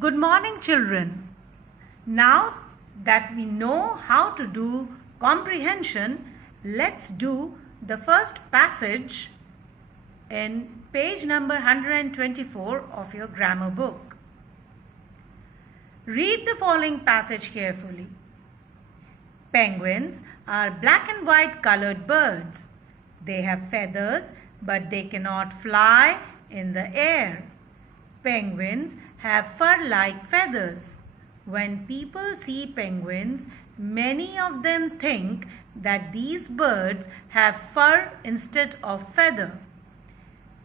Good morning, children. Now that we know how to do comprehension, let's do the first passage in page number 124 of your grammar book. Read the following passage carefully. Penguins are black and white colored birds. They have feathers, but they cannot fly in the air. Penguins have fur-like feathers. When people see penguins, many of them think that these birds have fur instead of feather.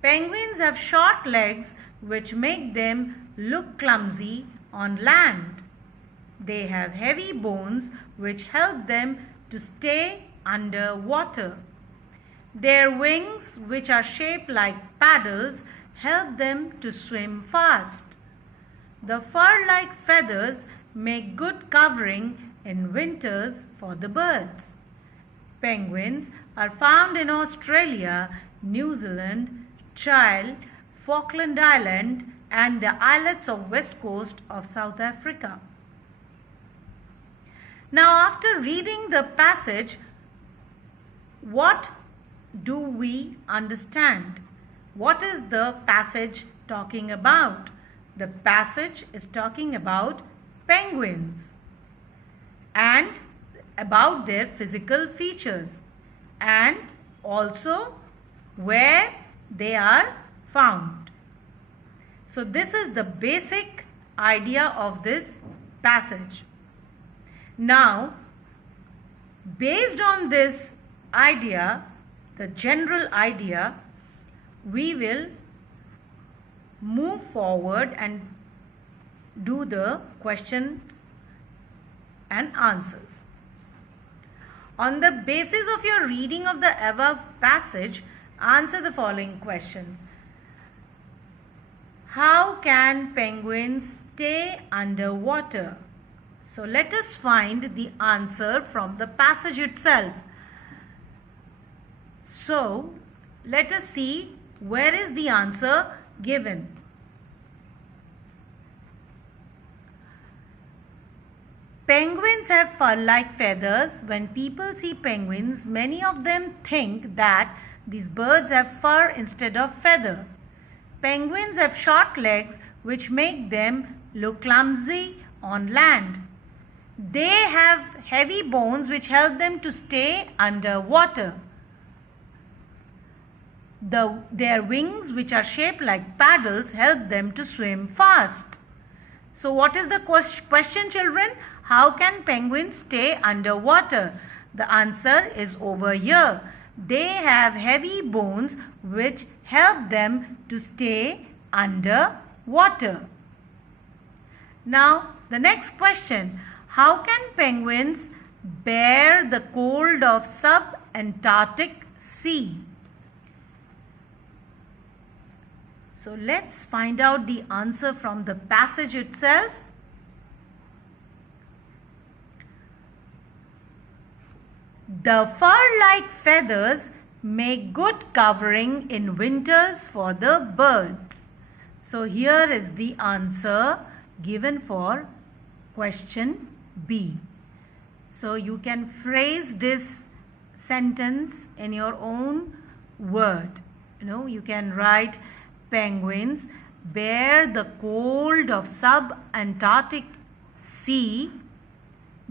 Penguins have short legs which make them look clumsy on land. They have heavy bones which help them to stay under water. Their wings, which are shaped like paddles, help them to swim fast. The fur-like feathers make good covering in winters for the birds. Penguins are found in Australia, New Zealand, Chile, Falkland Island, and the islets of west coast of South Africa. Now, after reading the passage, what do we understand? What is the passage talking about? The passage is talking about penguins and about their physical features and also where they are found. So this is the basic idea of this passage. Now, based on this idea, the general idea, we will move forward and do the questions and answers. On the basis of your reading of the above passage, answer the following questions. How can penguins stay underwater? So let us find the answer from the passage itself. So let us see where is the answer given. Penguins have fur-like feathers. When people see penguins, many of them think that these birds have fur instead of feather. Penguins have short legs which make them look clumsy on land. They have heavy bones which help them to stay underwater. Their wings, which are shaped like paddles, help them to swim fast. So what is the question, children? How can penguins stay underwater? The answer is over here. They have heavy bones which help them to stay underwater. Now, the next question. How can penguins bear the cold of sub-Antarctic sea? So let's find out the answer from the passage itself. The fur-like feathers make good covering in winters for the birds. So here is the answer given for question B. So you can phrase this sentence in your own word. You can write penguins bear the cold of sub-Antarctic sea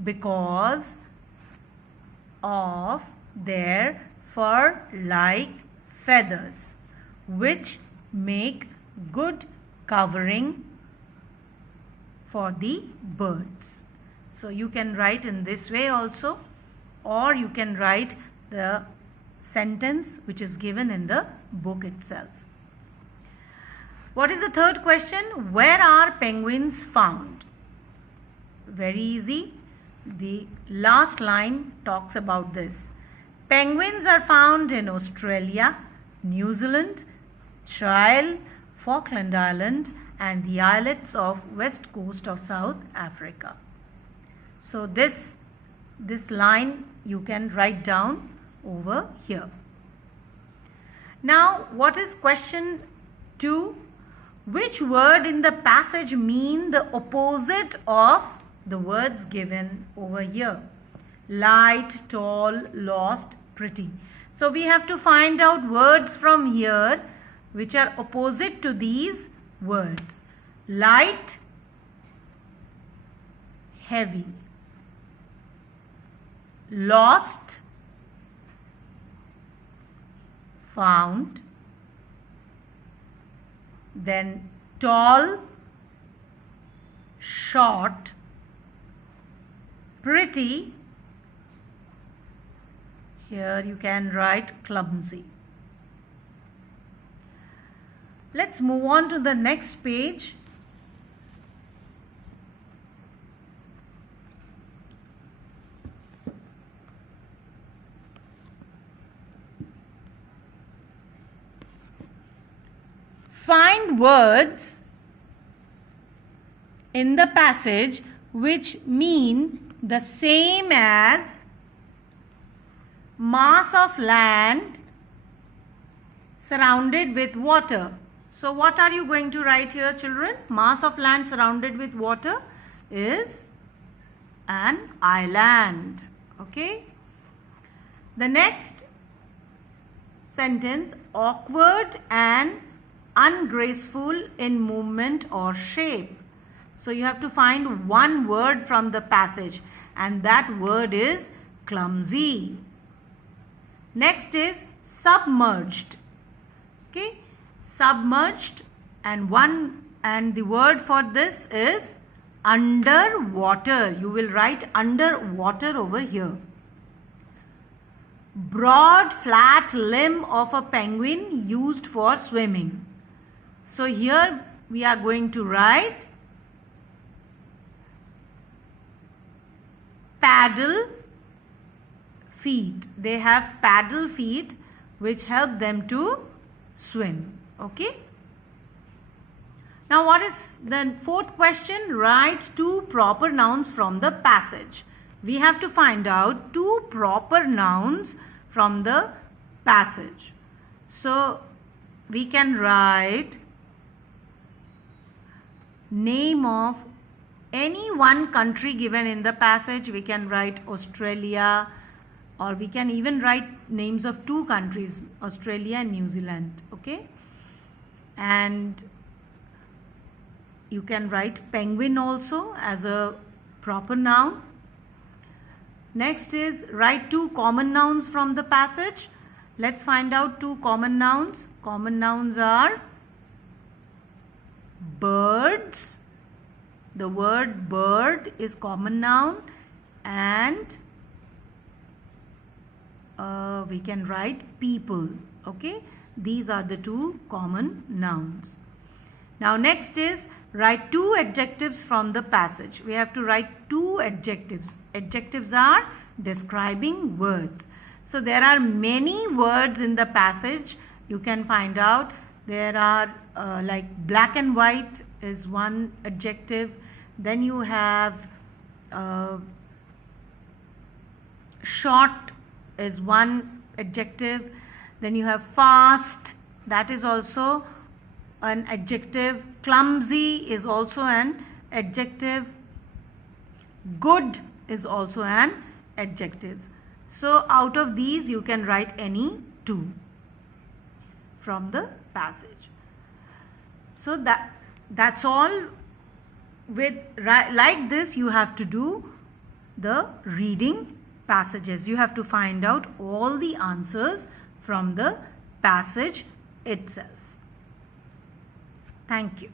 because of their fur-like feathers, which make good covering for the birds. So you can write in this way also, or you can write the sentence which is given in the book itself. What is the third question? Where are penguins found? Very easy. The last line talks about this. Penguins are found in Australia, New Zealand, Chile, Falkland Island, and the islets of west coast of South Africa. So this line you can write down over here. Now, what is question 2? Which word in the passage mean the opposite of the words given over here? Light, tall, lost, pretty. So we have to find out words from here which are opposite to these words. Light, heavy. Lost, found. Then tall, short. Pretty, here you can write clumsy. Let's move on to the next page. Find words in the passage which mean the same as mass of land surrounded with water. So what are you going to write here, children? Mass of land surrounded with water is an island. Okay. The next sentence, awkward and ungraceful in movement or shape. So you have to find one word from the passage, and that word is clumsy. Next is submerged. Okay, submerged, and the word for this is underwater. You will write underwater over here. Broad flat limb of a penguin used for swimming. So here we are going to write paddle feet. They have paddle feet which help them to swim. Okay. Now what is the fourth question? Write two proper nouns from the passage. We have to find out two proper nouns from the passage. So we can write name of any one country given in the passage. We can write Australia, or we can even write names of two countries, Australia and New Zealand. Okay, and you can write penguin also as a proper noun. Next is write two common nouns from the passage. Let's find out two common nouns. Common nouns are birds. The word bird is common noun, and we can write people. Okay, these are the two common nouns. Now next is write two adjectives from the passage. We have to write two adjectives. Adjectives are describing words. So there are many words in the passage. You can find out there are like black and white is one adjective. Then you have short is one adjective. Then you have fast, that is also an adjective. Clumsy is also an adjective. Good is also an adjective. So out of these you can write any two from the passage. So that's all. With like this you have to do the reading passages. You have to find out all the answers from the passage itself. Thank you.